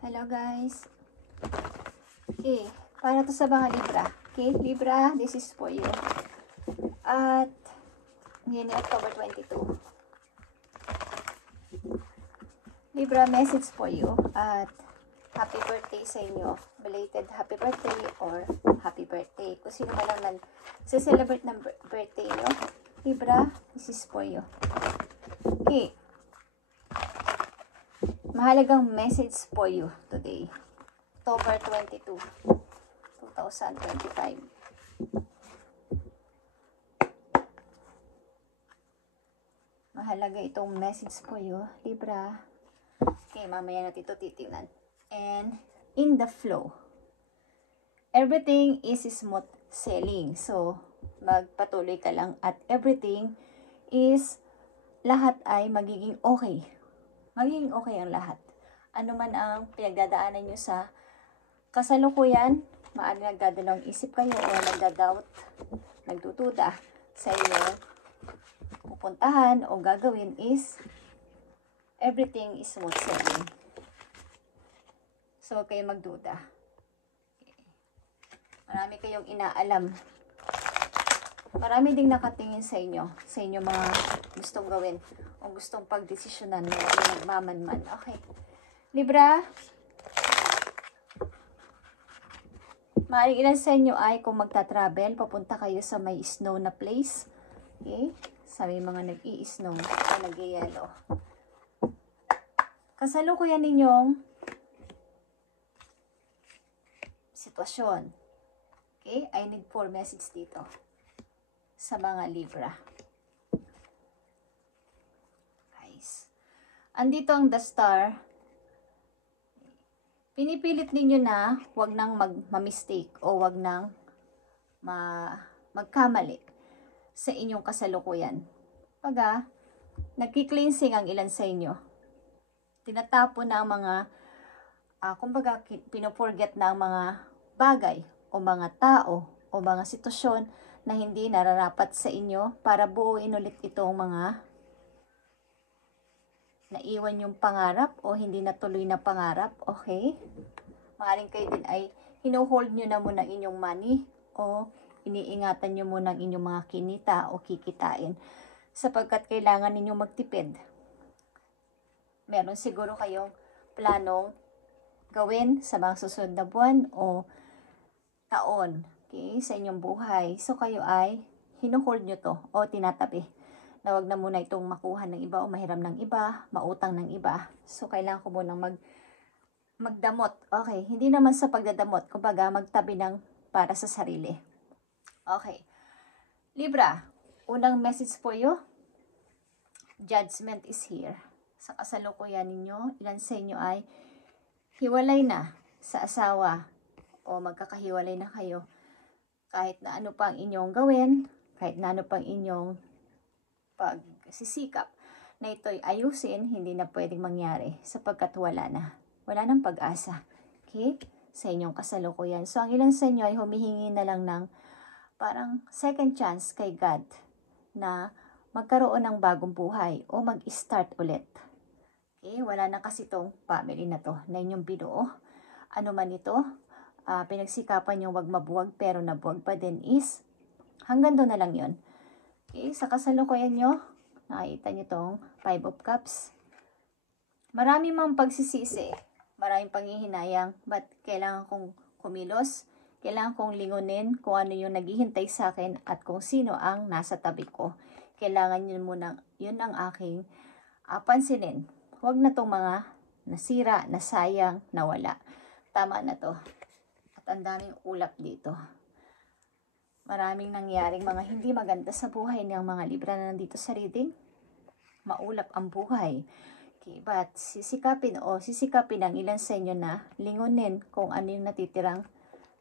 Hello guys. Okay, para to sa mga Libra. Okay, Libra, this is for you. At ngayon October 22. Libra, message for you. At happy birthday sa inyo. Belated happy birthday or happy birthday. Kung sino man naman celebrate ng birthday nyo. Libra, this is for you. Okay. Mahalagang message for you today. October 22, 2025. Mahalaga itong message for you, Libra. Okay, mamaya natin ito titignan. And in the flow. Everything is smooth sailing. So, magpatuloy ka lang at everything is, lahat ay magiging okay. Magiging okay ang lahat. Ano man ang pinagdadaanan nyo sa kasalukuyan, maaaring nagdadalawang isip kayo o nagdadoubt, nagdududa sa iyo pupuntahan o gagawin is everything is smooth sailing. So, kayo magduda. Marami kayong inaalam. Marami ding nakatingin sa inyo mga gustong gawin o gustong pagdesisyonan na nagmamanman. Okay. Libra, maaaring ilan sa inyo ay kung magta-travel, papunta kayo sa may snow na place. Okay? Sa may mga nag-i-snow o nag-i-yellow. Kasalukuyan ninyong sitwasyon. Okay? I need 4 message dito sa mga Libra. Guys. Andito ang the star. Pinipilit ninyo na wag nang mag-mistake o wag nang magkamali sa inyong kasalukuyan. Pagka nagki-cleansing ang ilan sa inyo. Tinatapon na ang mga kumbaga pino-forget na ang mga bagay o mga tao o mga sitwasyon na hindi nararapat sa inyo para buuin ulit itong mga naiwan yung pangarap o hindi natuloy na pangarap. Okay? Maaaring kayo din ay hinuhold nyo na muna inyong money o iniingatan nyo muna ang inyong mga kinita o kikitain sapagkat kailangan ninyong magtipid. Meron siguro kayong planong gawin sa mga susunod na buwan o taon, okay, sa inyong buhay. So, kayo ay hinuhold nyo to o tinatabi na wag na muna itong makuha ng iba o mahiram ng iba, mautang ng iba. So, kailangan ko munang magdamot. Okay, hindi naman sa pagdadamot, kumbaga magtabi ng para sa sarili. Okay. Libra, unang message for you. Judgment is here. Sa kasalukuyan ninyo, ilan sa inyo ay hiwalay na sa asawa o magkakahiwalay na kayo. Kahit na ano pang inyong gawin, kahit na ano pang inyong pagsisikap na ito'y ayusin, hindi na pwedeng mangyari sapagkat wala na. Wala nang pag-asa. Okay? Sa inyong kasalukuyan. So, ang ilan sa inyo ay humihingi na lang ng parang second chance kay God na magkaroon ng bagong buhay o mag-start ulit. Okay? Wala na kasi itong family na to na inyong binuo. Ano man ito, pinagsikapan yung wag mabuwag pero nabuwag pa din is hanggang doon na lang yun. Okay? Sa kasalukuyan nyo, nakita nyo tong 5 of Cups. Marami mang pagsisisi, maraming panghihinayang, but kailangan kong kumilos, kailangan kong lingunin kung ano yung naghihintay sa akin at kung sino ang nasa tabi ko. Kailangan yun muna, yun ang aking pansinin. Huwag na tong mga nasira, nasayang, nawala. Tama na to. At ang daming ulap dito. Maraming nangyaring mga hindi maganda sa buhay ng mga Libra na nandito sa reading. Maulap ang buhay. Okay, but sisikapin ng ilan sa inyo na lingunin kung ano yung natitirang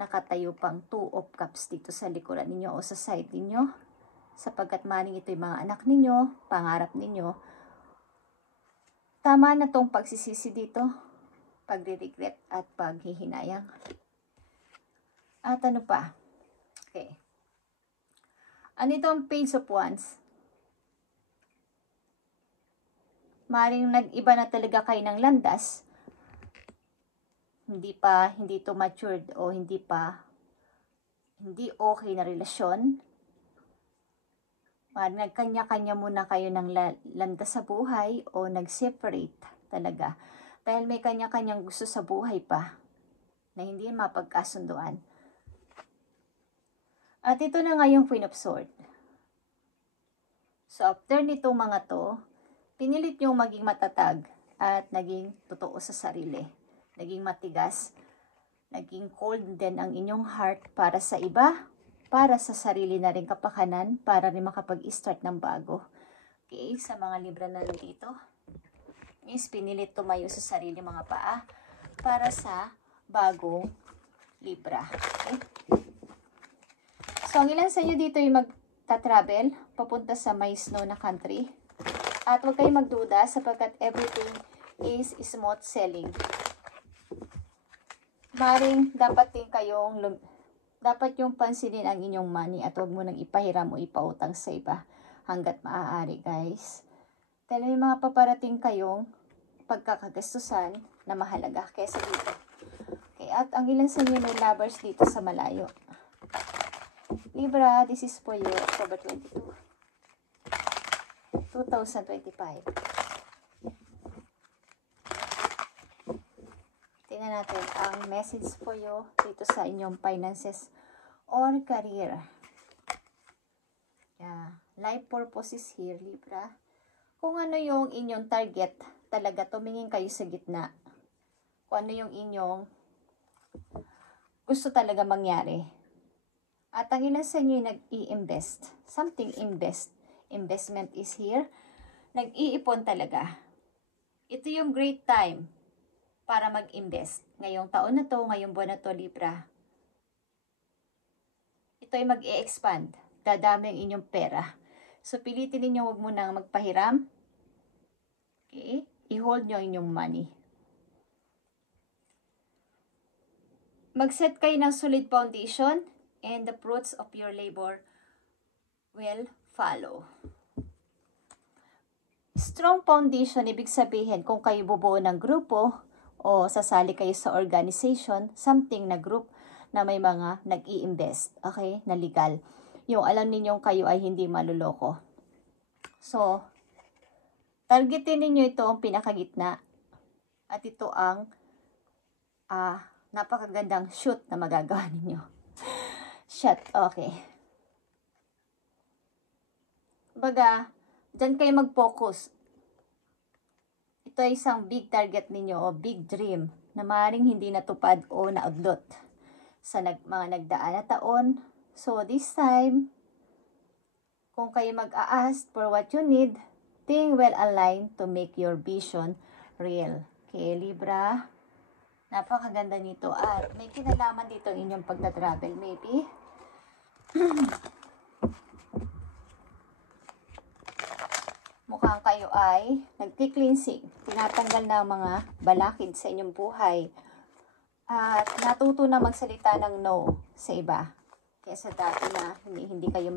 nakatayo pang 2 of Cups dito sa likuran ninyo o sa side ninyo. Sapagkat maring ito yung mga anak ninyo, pangarap ninyo. Tama na tong pagsisisi dito, pagre-regret at paghihinayang. At ano pa? Okay. Ano itong Page of Wands? Maring nag-iba na talaga kayo ng landas hindi to matured o hindi okay na relasyon. Nagkanya-kanya muna kayo ng landas sa buhay o nag-separate talaga. Dahil may kanya-kanyang gusto sa buhay pa na hindi mapagkasunduan. At ito na nga yung Queen of Swords. So after nitong mga to, pinilit yung maging matatag at naging totoo sa sarili. Naging matigas, naging cold din ang inyong heart para sa iba, para sa sarili na rin kapakanan, para rin makapag-start ng bago. Okay, sa mga Libra na nandito, is pinilit tumayo sa sarili mga paa para sa bagong Libra. Okay? So, ang ilan sa inyo dito yung magta-travel papunta sa may snow na country. At huwag kayong magduda sapagkat everything is smooth sailing. Maring dapat din dapat yung pansinin ang inyong money at huwag mo nang ipahiram o ipautang sa iba hanggat maaari, guys. Dahil may mga paparating kayong pagkakagastusan na mahalaga kesa dito. Okay, at ang ilan sa inyo may lovers dito sa malayo. Libra, this is for you, October 22, 2025. Tingnan natin ang message for you dito sa inyong finances or career. Yeah. Life purpose is here, Libra. Kung ano yung inyong target, talaga tumingin kayo sa gitna. Kung ano yung inyong gusto talaga mangyari. At ang ilan sa inyo nag-i-invest. Investment is here. Nag-iipon talaga. Ito yung great time para mag-invest. Ngayong taon na to, ngayong buwan na to, Libra. Ito ay mag-i-expand. Dadami ang inyong pera. So, pilitin ninyo huwag mo nang magpahiram. Okay? I-hold nyo inyong money. Mag-set kayo ng solid foundation and the fruits of your labor will follow. Strong foundation, ibig sabihin kung kayo bubuo ng grupo o sasali kayo sa organization, something na group na may mga nag-i-invest, okay, na legal. Yung alam ninyong kayo ay hindi maluloko. So, targetin ninyo ito ang pinakagitna at ito ang napakagandang shoot na magagawa ninyo. Shot, okay. Baga, dyan kayo mag-focus. Ito ay isang big target ninyo o big dream na maaaring hindi natupad o naudlot sa mga nagdaan na taon. So, this time, kung kayo mag-a-ask for what you need, think well aligned to make your vision real. Okay, Libra. Napakaganda nito at may kinalaman dito ang inyong pagta-travel maybe. Mukhang kayo ay nagki-cleansing. Tinatanggal na ang mga balakid sa inyong buhay. At natuto na magsalita ng no sa iba. Kesa dati na hindi kayo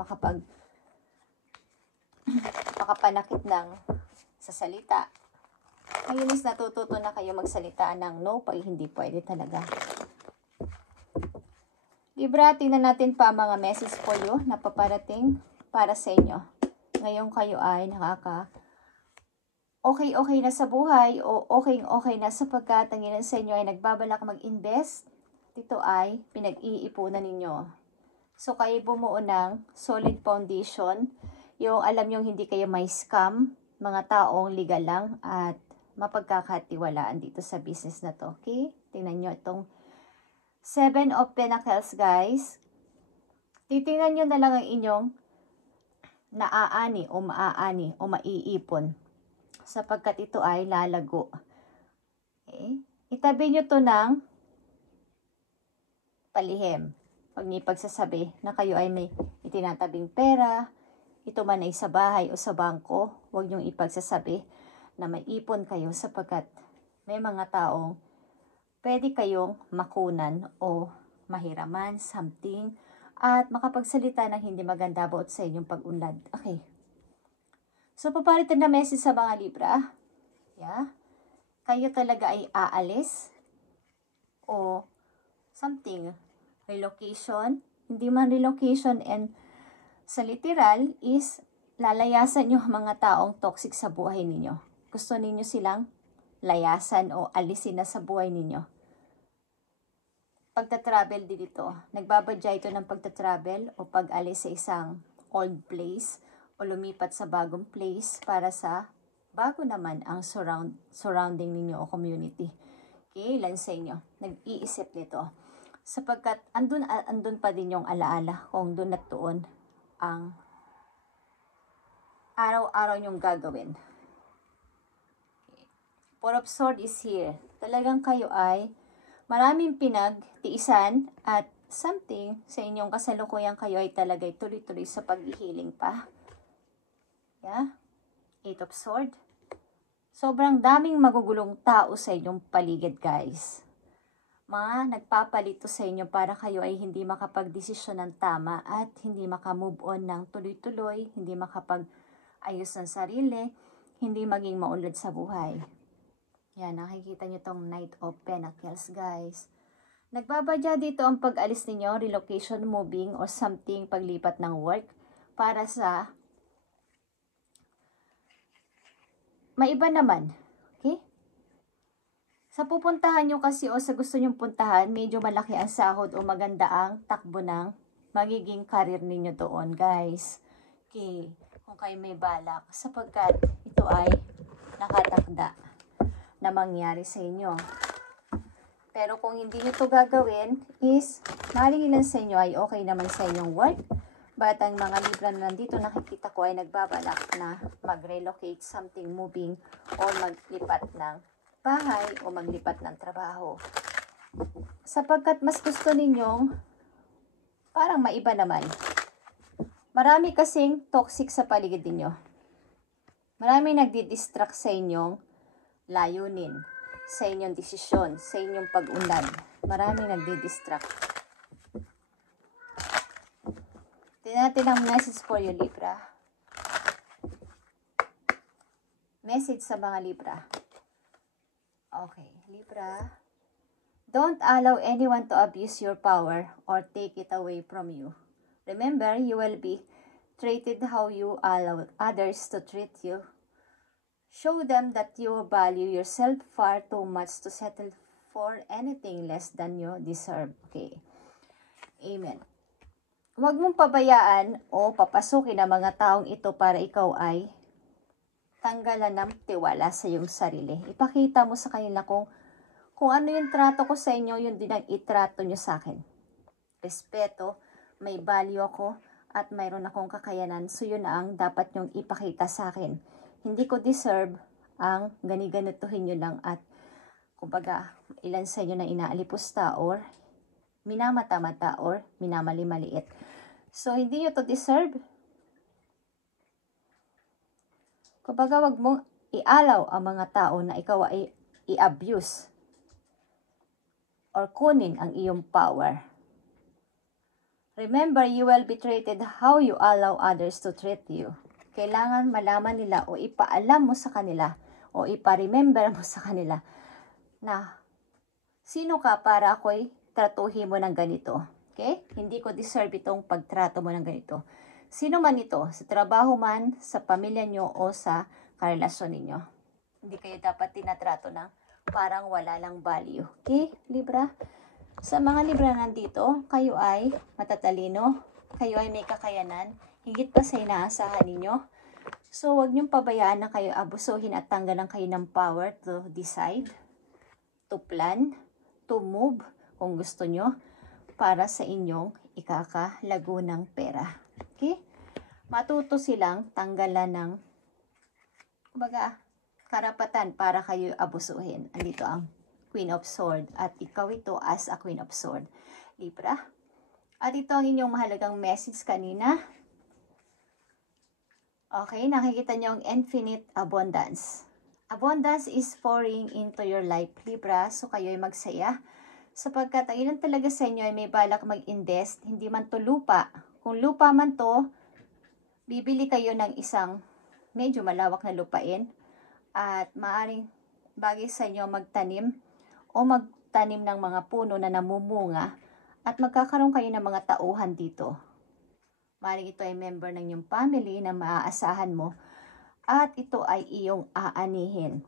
makapanakit ng sa salita. Ngayon is natututo na kayo magsalita ng no pag hindi pwede talaga. Libra, tingnan natin pa mga message po you na paparating para sa inyo. Ngayon kayo ay okay na sa buhay o okay na sapagkat ang ilan sa inyo ay nagbabalak mag-invest. Ito ay pinag-iipunan ninyo. So kayo bumuo ng solid foundation. Yung alam nyo hindi kayo may scam, mga taong legal lang at mapagkakatiwalaan dito sa business na to. Okay? Tingnan nyo itong 7 of Pentacles, guys. Titingnan nyo na lang ang inyong maaani o maiipon sapagkat ito ay lalago. Okay? Itabi nyo to ng palihim. Pag may pagsasabi na kayo ay may itinatabing pera, ito man ay sa bahay o sa bangko, huwag niyong ipagsasabi na may ipon kayo sapagkat may mga taong pwede kayong makunan o mahiraman, something, at makapagsalita ng hindi maganda about sa inyong pag-unlad. Okay. So, papalitan na message sa mga Libra. Yeah. Kayo talaga ay aalis o something, relocation, hindi man relocation, and sa literal is lalayasan yung mga taong toxic sa buhay ninyo. Gusto ninyo silang layasan o alisin na sa buhay ninyo. Pagta-travel din ito. Nagbabadya ito ng pagta-travel o pag-alis sa isang old place o lumipat sa bagong place para sa bago naman ang surrounding ninyo o community. Okay, ilan sa inyo nag-iisip nito? Sapagkat andun pa din yung alaala kung doon at doon ang araw-araw nyong gagawin. Okay. Four of Swords is here. Talagang kayo ay maraming pinagtiisan at something sa inyong kasalukuyan kayo ay talagay tuloy-tuloy sa pag-healing pa. Yeah. Eight of Swords. Sobrang daming magugulong tao sa inyong paligid, guys. Mga nagpapalito sa inyo para kayo ay hindi makapag-desisyon ng tama at hindi makamove on ng tuloy-tuloy, hindi makapag-ayos ng sarili, hindi maging maunlad sa buhay. Yan, nakikita nyo tong Knight of Pentacles, guys. Nagbabadya dito ang pag-alis ninyo, relocation, moving, or something, paglipat ng work para sa maiba naman. Okay? Sa pupuntahan nyo kasi o sa gusto nyong puntahan, medyo malaki ang sahod o maganda ang takbo ng magiging career ninyo doon, guys. Okay, kung kayo may balak, sapagkat ito ay nakatakda na mangyari sa inyo. Pero kung hindi nyo ito gagawin, is maaaring ilan sa inyo ay okay naman sa inyong work. But ang mga Libra na nandito nakikita ko ay nagbabalak na mag-relocate, something, moving, or maglipat ng bahay o maglipat ng trabaho. Sapagkat mas gusto ninyong parang maiba naman. Marami kasing toxic sa paligid ninyo. Marami nagdi-distract sa inyong layunin, sa inyong desisyon, sa inyong pag-unlad. Marami nagdi-distract. Tingnan natin ang message for you, Libra. Message sa mga Libra. Okay, Libra. Don't allow anyone to abuse your power or take it away from you. Remember, you will be treated how you allow others to treat you. Show them that you value yourself far too much to settle for anything less than you deserve. Okay. Amen. Huwag mong pabayaan o papasukin ang mga taong ito para ikaw ay tanggalan ng tiwala sa iyong sarili. Ipakita mo sa kanila kung ano yung trato ko sa inyo, yun din ang itrato nyo sa akin. Respeto, may value ako, at mayroon akong kakayanan. So yun ang dapat nyong ipakita sa akin. Hindi ko deserve ang gani-ganituhin nyo lang at kumbaga ilan sa inyo na inaalipusta or minamata-mata or minamali-maliit. So hindi nyo to deserve. Kumbaga wag mong ialaw ang mga tao na ikaw ay i-abuse or kunin ang iyong power. Remember, you will be treated how you allow others to treat you. Kailangan malaman nila o ipaalam mo sa kanila o ipa-remember mo sa kanila na sino ka para ako'y tratuhin mo ng ganito. Okay? Hindi ko deserve itong pagtrato mo ng ganito. Sino man ito, sa trabaho man, sa pamilya nyo o sa karelasyon ninyo. Hindi kayo dapat tinatrato ng parang wala lang value. Okay, Libra? Sa mga Libra nandito, kayo ay matatalino, kayo ay may kakayanan, higit pa sa inaasahan ninyo. So, huwag niyong pabayaan na kayo abusuhin at tanggalan kayo ng power to decide, to plan, to move, kung gusto nyo, para sa inyong ikakalago ng pera. Okay? Matuto silang tanggalan ng, kumbaga, karapatan para kayo abusuhin. Andito ang Queen of Swords at ikaw ito as a Queen of Swords. Libra. At ito ang inyong mahalagang message kanina. Okay, nakikita niyo ang infinite abundance. Abundance is pouring into your life, Libra. So kayo ay magsaya. Sapagkat ang ilan talaga sa inyo ay may balak mag-invest, hindi man to lupa. Kung lupa man to, bibili kayo ng isang medyo malawak na lupain at maaring bagay sa inyo magtanim o magtanim ng mga puno na namumunga at magkakaroon kayo ng mga tauhan dito. Maaaring ito ay member ng iyong family na maaasahan mo at ito ay iyong aanihin.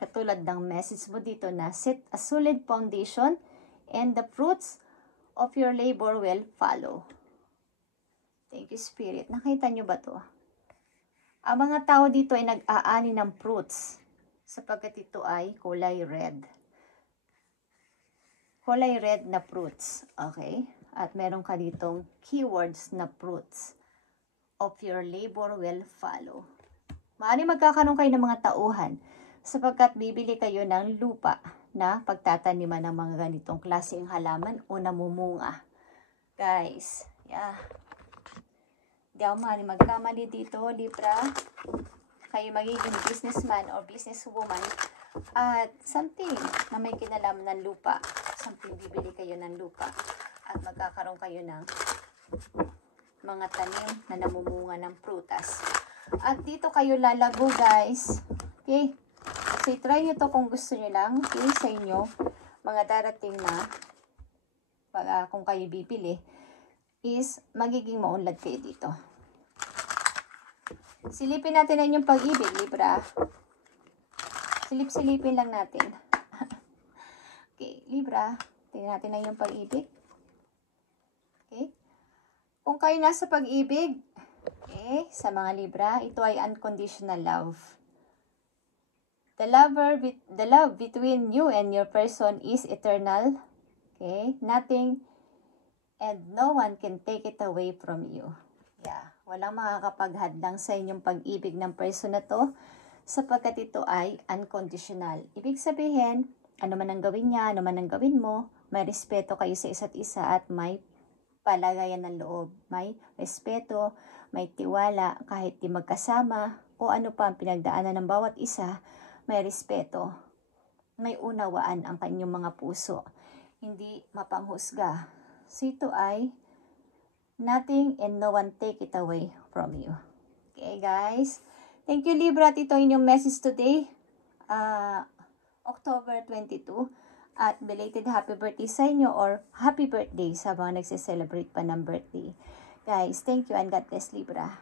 Katulad ng message mo dito na set a solid foundation and the fruits of your labor will follow. Thank you, Spirit. Nakita nyo ba to? Ang mga tao dito ay nag-aani ng fruits sapagkat ito ay kulay red. Kulay red na fruits. Okay? At meron ka ditong keywords na fruits of your labor will follow. Maaaring magkakaroon kayo ng mga tauhan sapagkat bibili kayo ng lupa na pagtataniman ng mga ganitong klaseng halaman o namumunga. Guys, yeah. Di ako maaaring magkamali dito, Libra. Kayo magiging businessman or businesswoman at something na may kinalaman ng lupa. Something bibili kayo ng lupa at magkakaroon kayo ng mga tanim na namumunga ng prutas. At dito kayo lalago, guys. Okay? So, try nyo to kung gusto nyo lang. Okay, sa inyo, mga darating na, kung kayo bibili, is magiging maunlad kayo dito. Silipin natin na inyong pag-ibig, Libra. Silip-silipin lang natin. Okay, Libra, tingnan natin na inyong pag-ibig. Okay? Kung kayo nasa pag-ibig, okay, sa mga Libra, ito ay unconditional love. The love between you and your person is eternal. Okay? Nothing and no one can take it away from you. Yeah. Walang makakapaghadlang sa inyong pag-ibig ng person na to sapagkat ito ay unconditional. Ibig sabihin, ano man ang gawin niya, ano man ang gawin mo, may respeto kayo sa isa't isa at may palagayan ng loob. May respeto, may tiwala kahit di magkasama o ano pa ang pinagdaanan ng bawat isa, may respeto, may unawaan ang kanyang mga puso, hindi mapanghusga. So ito ay nothing and no one take it away from you. Okay, guys? Thank you, Libra. At ito inyong message today, October 22. At belated happy birthday sa inyo or happy birthday sa mga nagse-celebrate pa ng birthday. Guys, thank you and God bless, Libra.